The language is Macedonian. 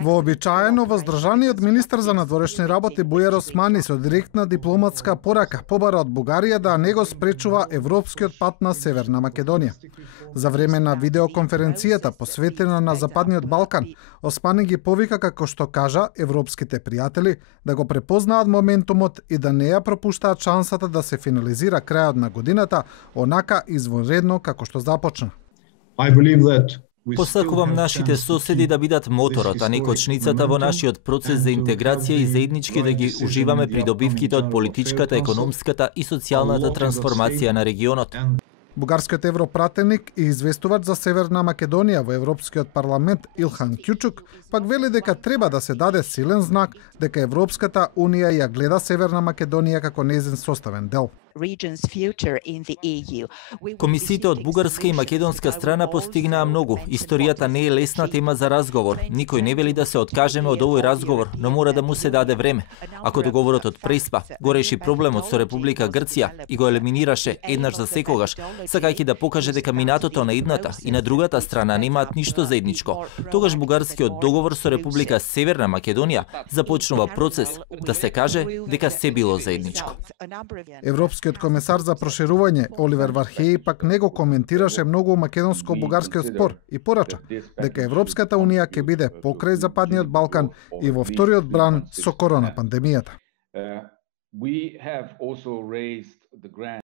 Вообичаено воздржаниот министер за надворешни работи Бујар Османи со директна дипломатска порака побара од Бугарија да не го спречува европскиот пат на Северна Македонија. За време на видеоконференцијата посветена на Западниот Балкан, Османи ги повика, како што кажа, европските пријатели да го препознаат моментумот и да не ја пропуштаат шансата да се финализира крајот на годината онака извонредно како што започна. Посакувам нашите соседи да бидат моторот, а не кочницата во нашиот процес за интеграција и заеднички да ги уживаме придобивките од политичката, економската и социјалната трансформација на регионот. Бугарскиот европратеник и известувач за Северна Македонија во Европскиот парламент Илхан Кјучук пак вели дека треба да се даде силен знак дека Европската Унија ја гледа Северна Македонија како нејзин составен дел. Комисиите од бугарска и македонска страна постигнаа многу. Историјата не е лесна тема за разговор. Никој не вели да се откажеме од овој разговор, но мора да му се даде време. Ако договорот од Преспа го реши проблемот со Република Грција и го елиминираше еднаш за секогаш, сакајќи да покаже дека минатото на едната и на другата страна немаат ништо заедничко, тогаш бугарскиот договор со Република Северна Македонија започнува процес да се каже дека се било заедничко. Европскиот комесар за проширување Оливер Вархеи пак не го коментираше многу македонско-бугарскиот спор и порача дека Европската Унија ќе биде покрај Западниот Балкан и во вториот бран со корона пандемијата.